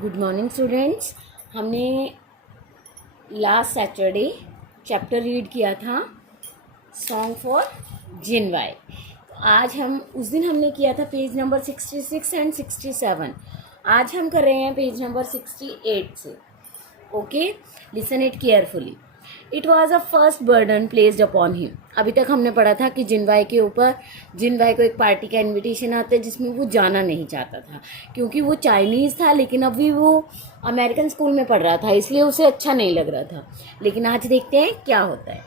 Good morning students. हमने last Saturday chapter read किया था सॉन्ग फॉर जिनवाई। तो आज हम उस दिन हमने किया था पेज नंबर 66 एंड 67। आज हम कर रहे हैं पेज नंबर 68 से। Okay, listen it carefully. It was a first burden placed upon him. अभी तक हमने पढ़ा था कि जिनवाई के ऊपर जिनवाई को एक पार्टी का इनविटेशन आता है जिसमें वो जाना नहीं चाहता था क्योंकि वो चाइनीज़ था, लेकिन अभी वो अमेरिकन स्कूल में पढ़ रहा था, इसलिए उसे अच्छा नहीं लग रहा था। लेकिन आज देखते हैं क्या होता है।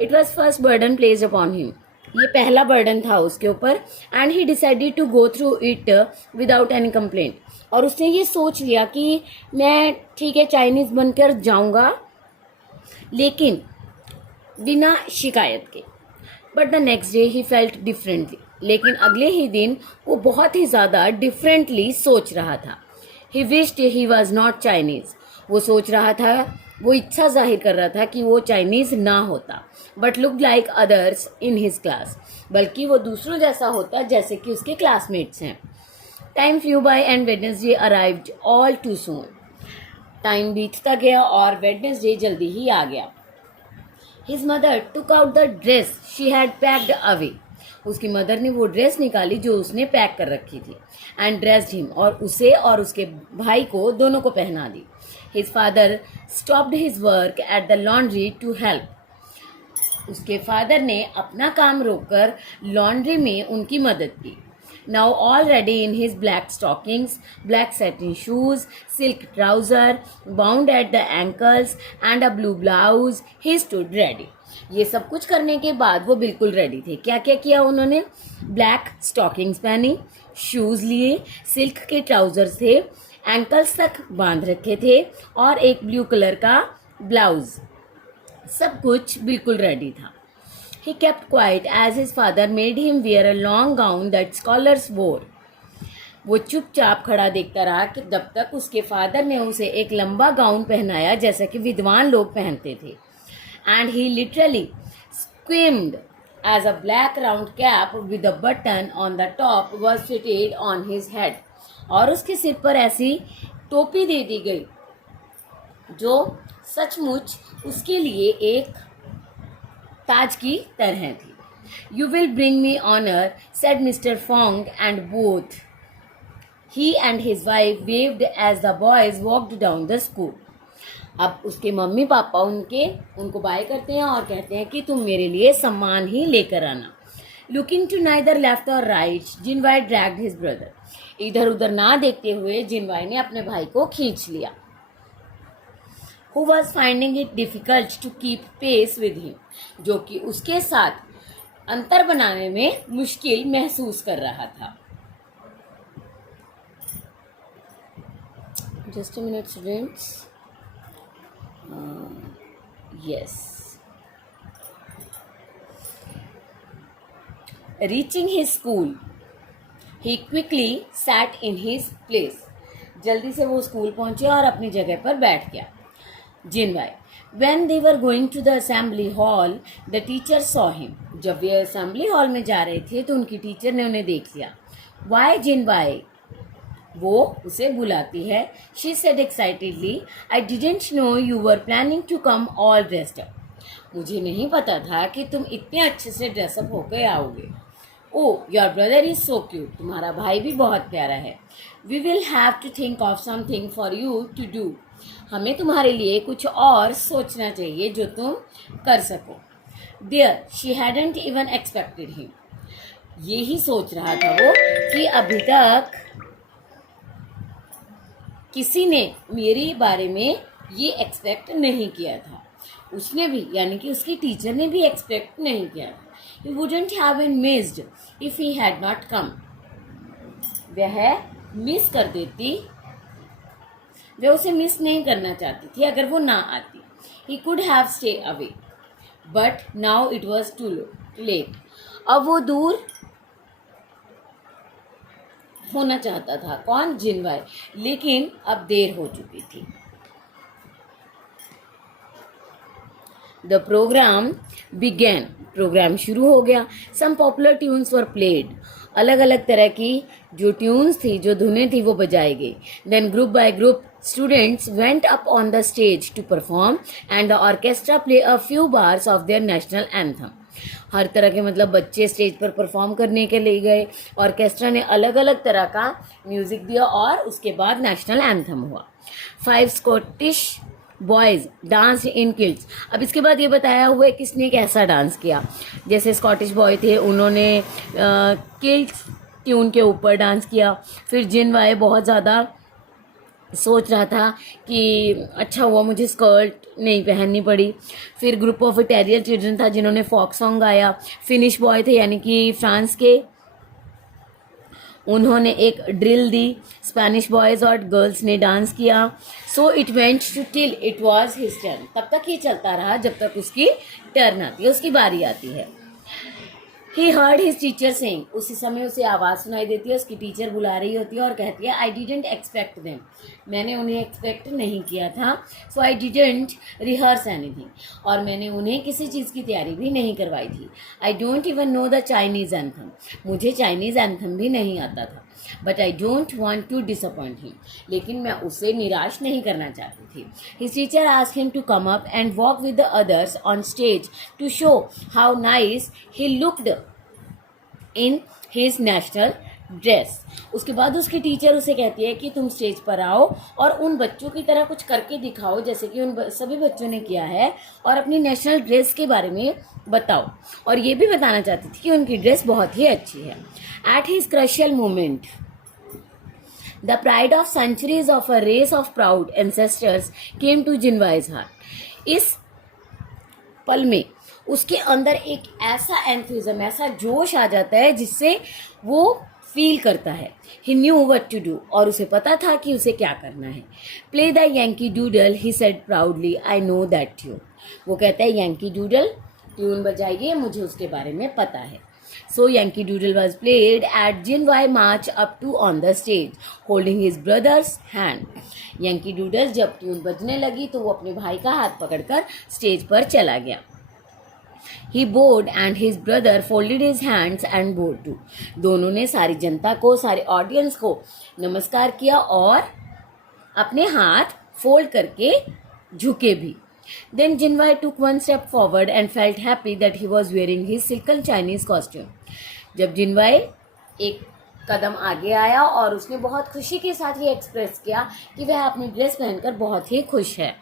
It was first burden placed upon him. ये पहला बर्डन था उसके ऊपर। And he decided to go through it without any complaint. और उसने ये सोच लिया कि मैं ठीक है चाइनीज़ बनकर जाऊँगा लेकिन बिना शिकायत के। But the next day he felt differently. लेकिन अगले ही दिन वो बहुत ही ज़्यादा डिफरेंटली सोच रहा था। He wished he was not Chinese. वो सोच रहा था, वो इच्छा जाहिर कर रहा था कि वो चाइनीज़ ना होता, but look like others in his class. बल्कि वो दूसरों जैसा होता जैसे कि उसके क्लासमेट्स हैं। Time flew by and Wednesday arrived all too soon. Time बीतता गया और वेडनेसडे जल्दी ही आ गया। His mother took out the dress she had packed away. उसकी मदर ने वो ड्रेस निकाली जो उसने पैक कर रखी थी। एंड ड्रेस्ड हिम, और उसे और उसके भाई को दोनों को पहना दी। His father stopped his work at the laundry to help. उसके फादर ने अपना काम रोककर लॉन्ड्री में उनकी मदद की। Now already in his black stockings, black satin shoes, silk trouser, bound at the ankles and a blue blouse, he stood ready. ये सब कुछ करने के बाद वो बिल्कुल रेडी थे। क्या क्या किया उन्होंने? ब्लैक स्टॉकिंग्स पहनी, शूज़ लिए, सिल्क के ट्राउजर्स थे, एंकल्स तक बांध रखे थे और एक ब्लू कलर का ब्लाउज। सब कुछ बिल्कुल रेडी था। He kept quiet as his father made him wear a long gown that scholars wore. वो चुपचाप खड़ा देखता रहा कि जब तक उसके फादर ने उसे एक लंबा गाउन पहनाया जैसा कि विद्वान लोग पहनते थे। And he literally screamed as a black round cap with a button on the top was fitted on his head. और उसके सिर पर ऐसी टोपी दे दी गई जो सचमुच उसके लिए एक ताज की तरह थी। You will bring me honour said mister Fong and both he and his wife waved as the boys walked down the school. अब उसके मम्मी पापा उनको बाय करते हैं और कहते हैं कि तुम मेरे लिए सम्मान ही लेकर आना। लुकिंग टू नाइदर लेफ्ट और राइट जिनवाई ड्रैग्ड हिज ब्रदर। इधर उधर ना देखते हुए जिनवाई ने अपने भाई को खींच लिया। Who was finding it difficult to keep pace with him, जो कि उसके साथ अंतर बनाने में मुश्किल महसूस कर रहा था। Just a minute, students. Yes. Reaching his school, he quickly sat in his place. जल्दी से वो स्कूल पहुंचे और अपनी जगह पर बैठ गया। जिनवाई, when they were going to the assembly hall, the teacher saw him. जब वे असेंबली हॉल में जा रहे थे तो उनकी टीचर ने उन्हें देख लिया। Why जिनवाई? वो उसे बुलाती है। She said excitedly, I didn't know you were planning to come all dressed up. मुझे नहीं पता था कि तुम इतने अच्छे से ड्रेसअप होकर आओगे। Oh, your brother is so cute. तुम्हारा भाई भी बहुत प्यारा है। We will have to think of something for you to do. हमें तुम्हारे लिए कुछ और सोचना चाहिए जो तुम कर सको। There, she hadn't even expected him. ये ही सोच रहा था वो कि अभी तक किसी ने मेरे बारे में ये एक्सपेक्ट नहीं किया था। उसने भी, यानी कि उसकी टीचर ने भी एक्सपेक्ट नहीं किया था। He wouldn't have been missed if he had not come. वह मिस कर देती, वह उसे मिस नहीं करना चाहती थी अगर वो ना आती। He could have stayed away, but now it was too late. अब वो दूर होना चाहता था। कौन? जिनवाई। लेकिन अब देर हो चुकी थी। The program began. प्रोग्राम शुरू हो गया। Some popular tunes were played. अलग अलग तरह की जो ट्यून्स थी, जो धुनें थी, वो बजाई गई. Then group by group students went up on the stage to perform and the orchestra play a few bars of their national anthem. हर तरह के मतलब बच्चे स्टेज पर परफॉर्म करने के लिए गए, ऑर्केस्ट्रा ने अलग अलग तरह का म्यूजिक दिया और उसके बाद नेशनल एंथम हुआ. 5 स्कॉटिश बॉयज डांस इन किल्ट्स. अब इसके बाद ये बताया हुआ है किसने कैसा डांस किया. जैसे स्कॉटिश बॉय थे, उन्होंने किल्ट्स ट्यून के ऊपर डांस किया. फिर जिनवाई बहुत ज़्यादा सोच रहा था कि अच्छा हुआ मुझे स्कर्ट नहीं पहननी पड़ी. फिर ग्रुप ऑफ इटालियन चिल्ड्रन था जिन्होंने फोक सॉन्ग गाया. फिनिश बॉय थे यानी कि फ्रांस के, उन्होंने एक ड्रिल दी. स्पेनिश बॉयज़ और गर्ल्स ने डांस किया. So it went to till it was his turn. तब तक ये चलता रहा जब तक उसकी टर्न आती है, उसकी बारी आती है. He heard his teacher saying. उसी समय उसे आवाज़ सुनाई देती है, उसकी टीचर बुला रही होती है और कहती है I didn't expect them. मैंने उन्हें एक्सपेक्ट नहीं किया था. So I didn't rehearse anything. और मैंने उन्हें किसी चीज़ की तैयारी भी नहीं करवाई थी. I don't even know the Chinese anthem. मुझे चाइनीज़ एंथम भी नहीं आता था. But I don't want to disappoint him. लेकिन मैं उसे निराश नहीं करना चाहती थी. His teacher asked him to come up and walk with the others on stage to show how nice he looked in his national dress. उसके बाद उसकी टीचर उसे कहती है कि तुम स्टेज पर आओ और उन बच्चों की तरह कुछ करके दिखाओ जैसे कि उन सभी बच्चों ने किया है और अपनी नेशनल ड्रेस के बारे में बताओ. और ये भी बताना चाहती थी कि उनकी ड्रेस बहुत ही अच्छी है. At his crucial moment the pride of centuries of a race of proud ancestors came to Jinwei's heart. इस पल में उसके अंदर एक ऐसा एंथुजिज्म, ऐसा जोश आ जाता है जिससे वो फील करता है. ही न्यू व्हाट टू डू. और उसे पता था कि उसे क्या करना है. Play the Yankee doodle he said proudly I know that tune. वो कहता है यंकी डूडल ट्यून बजाइए, मुझे उसके बारे में पता है. So Yankee Doodle was played at Jinwai march up to on the stage, holding his brother's hand. Yankee Doodle जब ट्यून बजने लगी तो वो अपने भाई का हाथ पकड़कर स्टेज पर चला गया. He bowed and his brother folded his hands and bowed too. दोनों ने सारी जनता को, सारे ऑडियंस को नमस्कार किया और अपने हाथ फोल्ड करके झुके भी. Then Jinwai took one step forward and felt happy that he was wearing his silken Chinese costume. जब जिनवाई एक कदम आगे आया और उसने बहुत खुशी के साथ ये एक्सप्रेस किया कि वह अपनी ड्रेस पहनकर बहुत ही खुश है.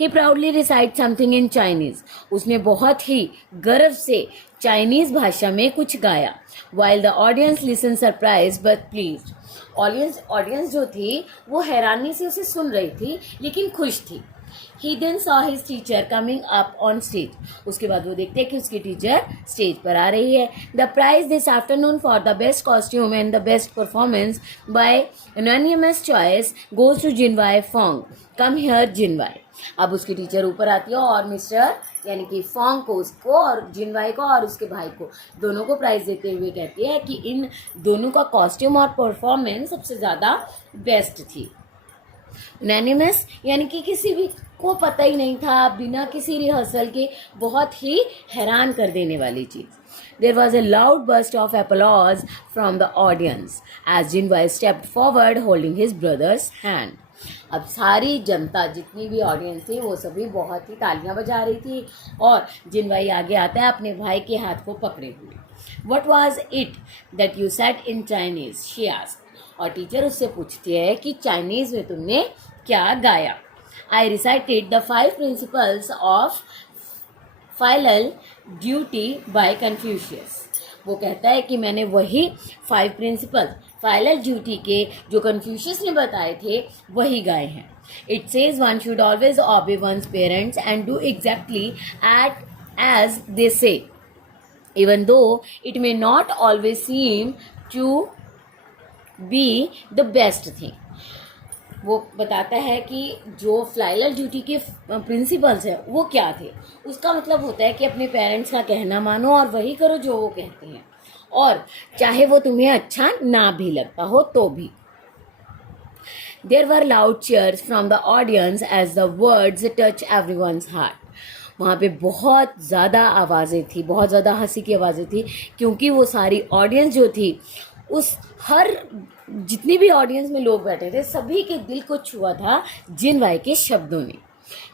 He proudly recited something in Chinese. उसने बहुत ही गर्व से चाइनीज भाषा में कुछ गाया. While the audience listened surprised but pleased. Audience जो थी वो हैरानी से उसे सुन रही थी लेकिन खुश थी. He then saw his teacher coming up on stage. उसके बाद वो देखते हैं कि उसकी टीचर स्टेज पर आ रही है. The prize this afternoon for the best costume and the best performance by unanimous choice goes to Jinwai Fong. Come here, Jinwai. अब उसकी टीचर ऊपर आती है और मिस्टर यानी कि फोंग को, उसको और जिनवाई को और उसके भाई को दोनों को प्राइज देते हुए कहती है कि इन दोनों का कॉस्ट्यूम और परफॉर्मेंस सबसे ज़्यादा बेस्ट थी. यूनानिमस यानी कि किसी भी को पता ही नहीं था, बिना किसी रिहर्सल के बहुत ही हैरान कर देने वाली चीज़. There was a loud burst of applause from the audience as Jinwai stepped forward holding his brother's hand. अब सारी जनता, जितनी भी ऑडियंस थी, वो सभी बहुत ही तालियां बजा रही थी और जिनवाई आगे आता है अपने भाई के हाथ को पकड़े हुए. What was it that you said in Chinese? She asked. और टीचर उससे पूछती है कि चाइनीज़ में तुमने क्या गाया. I recited the 5 principles of filial duty by Confucius. वो कहता है कि मैंने वही 5 प्रिंसिपल फाइलल ड्यूटी के जो कन्फ्यूशियस ने बताए थे वही गाए हैं. It says one should always obey one's parents and do exactly as they say even though it may not always seem to be the best thing. वो बताता है कि जो फ्लाइलल ड्यूटी के प्रिंसिपल्स हैं वो क्या थे. उसका मतलब होता है कि अपने पेरेंट्स का कहना मानो और वही करो जो वो कहते हैं, और चाहे वो तुम्हें अच्छा ना भी लगता हो तो भी. There were loud cheers from the audience as the words touched everyone's heart. वहाँ पे बहुत ज़्यादा आवाज़ें थी, बहुत ज़्यादा हंसी की आवाज़ें थी, क्योंकि वो सारी ऑडियंस जो थी, उस हर जितनी भी ऑडियंस में लोग बैठे थे, सभी के दिल को छुआ था जिनवाई के शब्दों ने.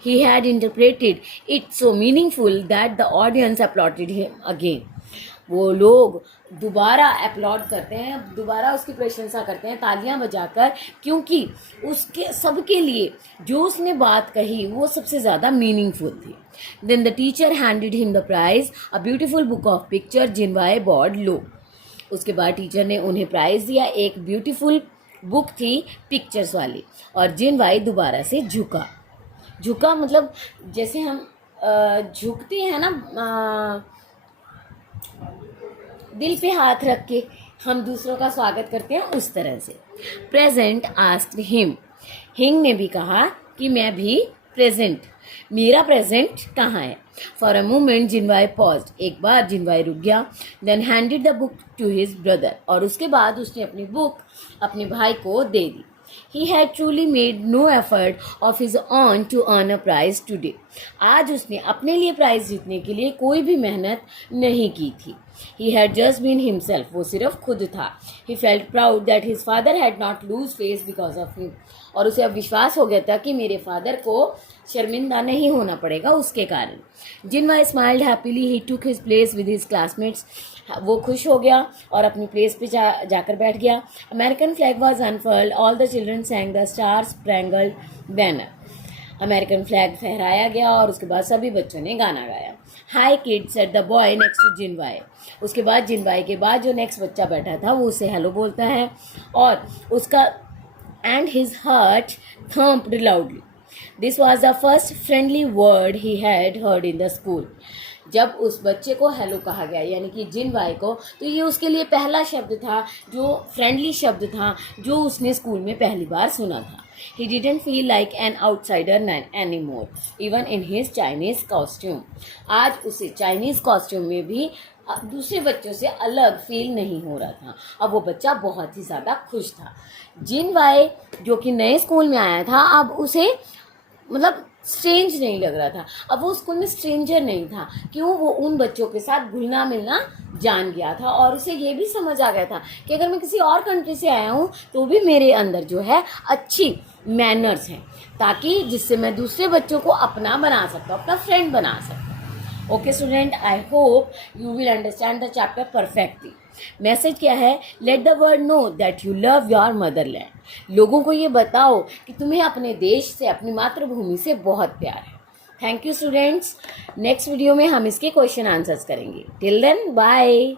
He had interpreted it so meaningful that the audience applauded him again. वो लोग दोबारा अपलॉड करते हैं, दोबारा उसकी प्रशंसा करते हैं तालियां बजाकर, क्योंकि उसके सबके लिए जो उसने बात कही वो सबसे ज़्यादा मीनिंगफुल थी. Then the teacher handed him the prize, a beautiful book of picture Jinwei bowed low. उसके बाद टीचर ने उन्हें प्राइज़ दिया, एक ब्यूटीफुल बुक थी पिक्चर्स वाली, और जिनवाई दोबारा से झुका. झुका मतलब जैसे हम झुकते हैं ना, दिल पे हाथ रख के हम दूसरों का स्वागत करते हैं, उस तरह से. Present asked him. हिंग ने भी कहा कि मैं भी प्रेजेंट, मेरा प्रेजेंट कहाँ है. For a moment Jinwei paused. एक बार जिनवाई रुक गया. Then handed the book to his brother. और उसके बाद उसने अपनी बुक अपने भाई को दे दी. He had truly made no effort of his own to earn a prize today. आज उसने अपने लिए प्राइज जीतने के लिए कोई भी मेहनत नहीं की थी. He had just been himself. वो सिर्फ खुद था. He felt proud that his father had not lose face because of him. और उसे अब विश्वास हो गया था कि मेरे फादर को शर्मिंदा नहीं होना पड़ेगा उसके कारण. Jinwei smiled happily. He took his place with his classmates. वो खुश हो गया और अपनी प्लेस पे जाकर बैठ गया. American flag was unfurled. All the children sang the star spangled banner. American flag फहराया गया और उसके बाद सभी बच्चों ने गाना गाया. Hi kid said the boy next to Jinwei. उसके बाद जिनवाई के बाद जो नेक्स्ट बच्चा बैठा था वो उसे हेलो बोलता है, और उसका and his heart thumped loudly. This was the first friendly word he had heard in the school. जब उस बच्चे को हेलो कहा गया, यानी कि जिनवाई को, तो ये उसके लिए पहला शब्द था, जो फ्रेंडली शब्द था, जो उसने स्कूल में पहली बार सुना था. He didn't feel like an outsider anymore, even in his Chinese costume. आज उसे चाइनीज कॉस्ट्यूम में भी दूसरे बच्चों से अलग फील नहीं हो रहा था. अब वो बच्चा बहुत ही ज़्यादा खुश था. जिनवाई जो कि नए स्कूल में आया था, अब उसे मतलब स्ट्रेंज नहीं लग रहा था. अब वो स्कूल में स्ट्रेंजर नहीं था. क्यों? वो उन बच्चों के साथ घुलना मिलना जान गया था, और उसे ये भी समझ आ गया था कि अगर मैं किसी और कंट्री से आया हूँ तो भी मेरे अंदर जो है अच्छी मैनर्स हैं, ताकि जिससे मैं दूसरे बच्चों को अपना बना सकता हूँ, अपना फ्रेंड बना सकता हूँ. Okay student, I hope you will understand the chapter perfectly. Message क्या है? Let the world know that you love your Motherland. लोगों को ये बताओ कि तुम्हें अपने देश से, अपनी मातृभूमि से बहुत प्यार है. Thank you students. Next video में हम इसके क्वेश्चन आंसर्स करेंगे. Till then bye.